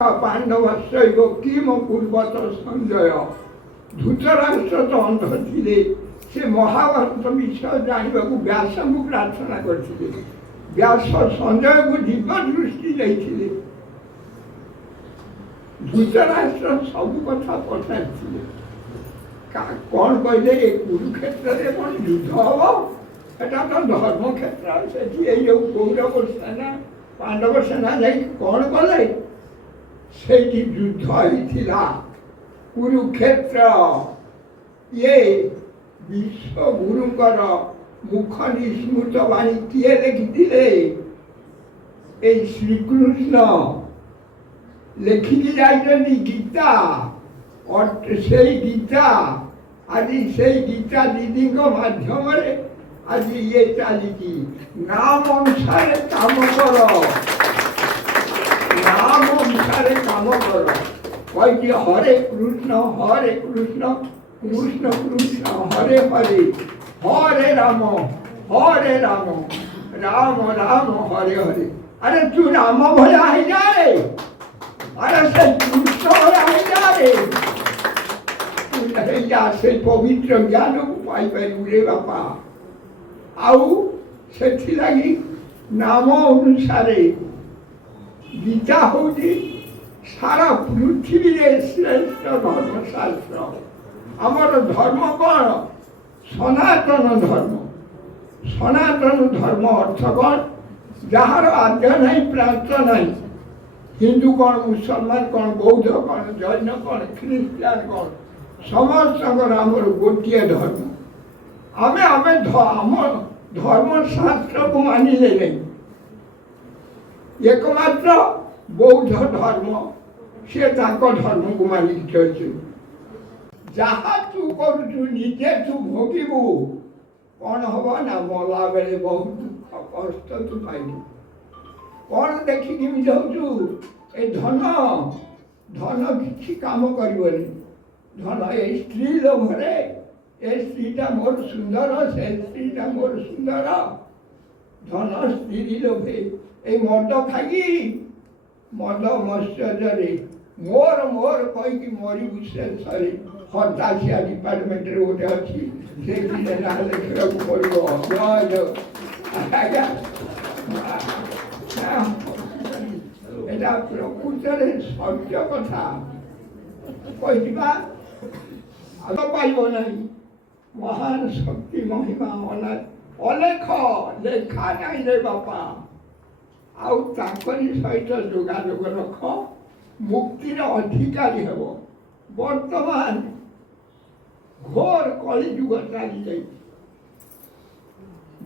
पांडवस्यैव किम पूर्वत संजय धृतराष्ट्र तो अंध थिले से महाभारत विषय जानवा को व्यास को प्रार्थना करथिले व्यास संजय को दिव्य दृष्टि देथिले धृतराष्ट्र सब कथा पचारिथिले कौन कहले कुरुक्षेत्र रे कौन युद्ध हम एटा तो धर्म क्षेत्र से कौरव सेना पांडव सेना जाई कौन कले से युद्ध होता कुरुक्षेत्र ये विश्वगुरुकर मुख निस्मृत वाणी किए लिखिले श्रीकृष्ण लिखिकी जाइछन्ति गीता और से गीता आज से गीता दीदी माध्यम आज ये चली नाम अनुसार काम कर नाम अनुसार काम कर कही हरे कृष्ण कृष्ण कृष्ण हरे हरे हरे राम राम राम हरे हरे। अरे तू राम भला है जाए अरे से कृष्ण भला है जाए से पवित्र ज्ञान को पाई पारू रे बापा आउ से नाम अनुसार गीता हूँ सारा पृथ्वी श्रेष्ठ धर्मशास्त्र आमर धर्म कौन सनातन धर्म अर्थ कौन जार आद्य नहीं प्रांत नहीं हिंदू कौन मुसलमान कौन बौद्ध कौन जैन कौन ख्रीस्टान कौन समस्त आमर गोटे धर्म आमे आमे आम धर्मशास्त्र को मानिले नहीं एकमात्र बौद्ध धर्म से धर्म को मानिक चलते जहाँ तू करू निजे तू भोगू कौन हम ना मला बेले बहुत दुख कष्ट तू पाइबू कौन देखिकी जाऊँ ए धन धन किसी काम कर धन ए स्त्री लोभरे ए स्त्रीटा मोर सुंदर से स्त्रीटा मोर सुंदर धन स्त्री लोभे ए मद खाई मद मश्चर्य मोर मोर कहीकि मरबू शेष हताशिया डिपार्टमेंट गोटे अच्छी से ना लिखा पड़ो एटा प्रकृत सत्य कथा कह पाइब नहीं महान शक्ति महिमा अलेख लेखा नहीं रे बापा आउ सहित जोगाजोग रख मुक्तिर अधिकारी हेब वर्तमान घोर कलिजुग चली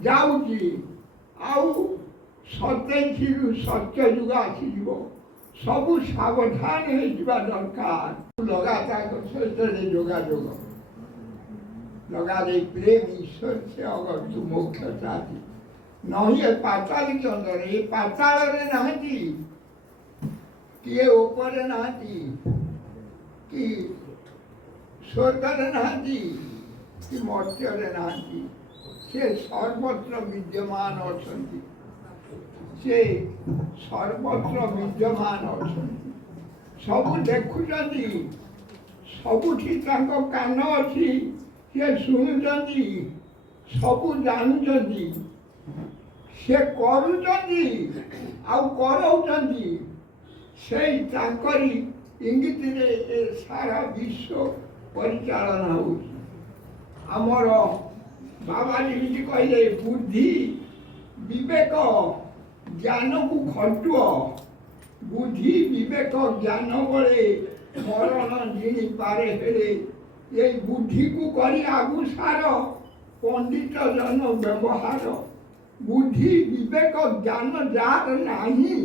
जाऊँगी आउ 27 सत्य जुग आसीज सबू सावधान होगा दरकार लगातार सहित जोगाजोग लगा दे प्रेम ईश्वर से अगर तू मोक्ष चाहती नहीं है पाताल के अंदर ये पाताल रे नहाती किए ऊपर नहाती कि स्वर्ग रे नहाती कि मर्त्य रे नहाती से सर्वत्र विद्यमान अछंती से सर्वत्र विद्यमान अछंती सब देखुचंती सबुठी तांको कान अछि से शुणुचंती सबु जानुचंती से करुचंती आउ करौचंती से तांकरी इंगित रे सारा विश्व परिचालना हो आमर बाबा जी कहले बुद्धि विवेक ज्ञान को खटुअ बुद्धि विवेक ज्ञान बड़े मरण जिणी पारे हेले ये बुद्धि को करी आगु सार पंडित जन व्यवहार बुद्धि विवेक ज्ञान जार नहीं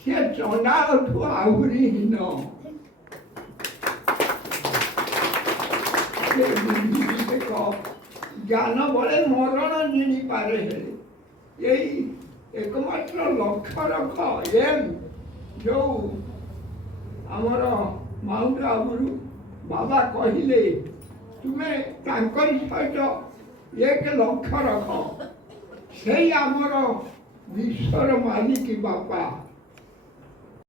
से चंडाल ठू आहुरी हीन बुद्धि विवेक ज्ञान बड़े मरण जिणी पारे हेले यही एकमात्र लक्ष्य रख एम जो आमर माउंट आबुरू बाबा कहले तुम्हें तांकरी सहित एक लक्ष्य रख से आमर विश्वर मालिक बापा